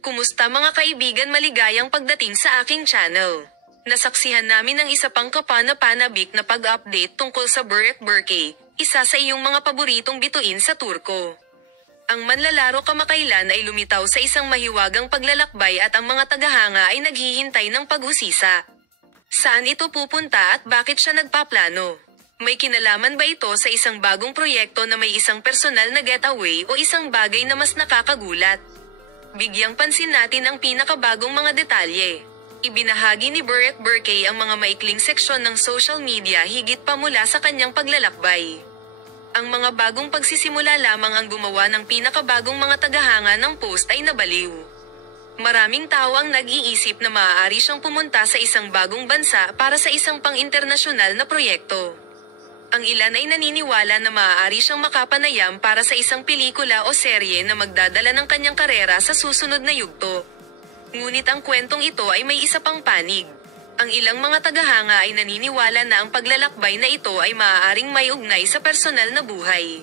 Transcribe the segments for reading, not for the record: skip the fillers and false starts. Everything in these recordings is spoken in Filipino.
Kumusta mga kaibigan, maligayang pagdating sa aking channel. Nasaksihan namin ang isa pang kapana-panabik na pag-update tungkol sa Burek Burkay, isa sa iyong mga paboritong bituin sa Turko. Ang manlalaro kamakailan ay lumitaw sa isang mahiwagang paglalakbay at ang mga tagahanga ay naghihintay ng pag-usisa. Saan ito pupunta at bakit siya nagpaplano? May kinalaman ba ito sa isang bagong proyekto na may isang personal na getaway o isang bagay na mas nakakagulat? Bigyang pansin natin ang pinakabagong mga detalye. Ibinahagi ni Burek Burkay ang mga maikling seksyon ng social media higit pa mula sa kanyang paglalakbay. Ang mga bagong pagsisimula lamang ang gumawa ng pinakabagong mga tagahanga ng post ay nabaliw. Maraming tao ang nag-iisip na maaari siyang pumunta sa isang bagong bansa para sa isang pang-internasyonal na proyekto. Ang ilan ay naniniwala na maaari siyang makapanayam para sa isang pelikula o serye na magdadala ng kanyang karera sa susunod na yugto. Ngunit ang kwentong ito ay may isa pang panig. Ang ilang mga tagahanga ay naniniwala na ang paglalakbay na ito ay maaaring may ugnay sa personal na buhay.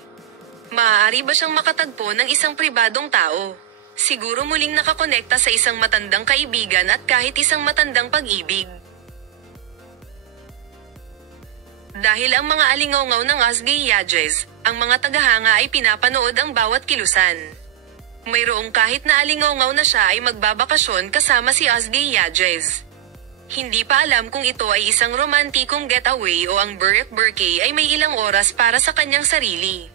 Maaari ba siyang makatagpo ng isang pribadong tao? Siguro muling nakakonekta sa isang matandang kaibigan at kahit isang matandang pag-ibig. Dahil ang mga alingawngaw ng Ozzy Yajez, ang mga tagahanga ay pinapanood ang bawat kilusan. Mayroong kahit na alingawngaw na siya ay magbabakasyon kasama si Ozzy Yajez. Hindi pa alam kung ito ay isang romantikong getaway o ang Burek Burkay ay may ilang oras para sa kanyang sarili.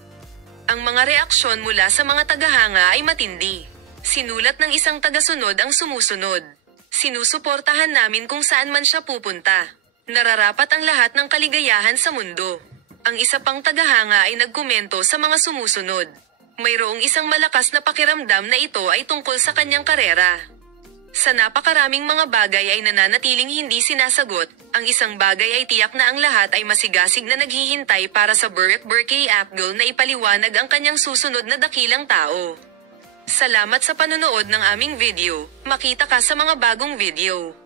Ang mga reaksyon mula sa mga tagahanga ay matindi. Sinulat ng isang tagasunod ang sumusunod. Sinusuportahan namin kung saan man siya pupunta. Nararapat ang lahat ng kaligayahan sa mundo. Ang isa pang tagahanga ay nagkomento sa mga sumusunod. Mayroong isang malakas na pakiramdam na ito ay tungkol sa kanyang karera. Sa napakaraming mga bagay ay nananatiling hindi sinasagot, ang isang bagay ay tiyak na ang lahat ay masigasig na naghihintay para sa Burek Burkay Apgul na ipaliwanag ang kanyang susunod na dakilang tao. Salamat sa panonood ng aming video, makita ka sa mga bagong video.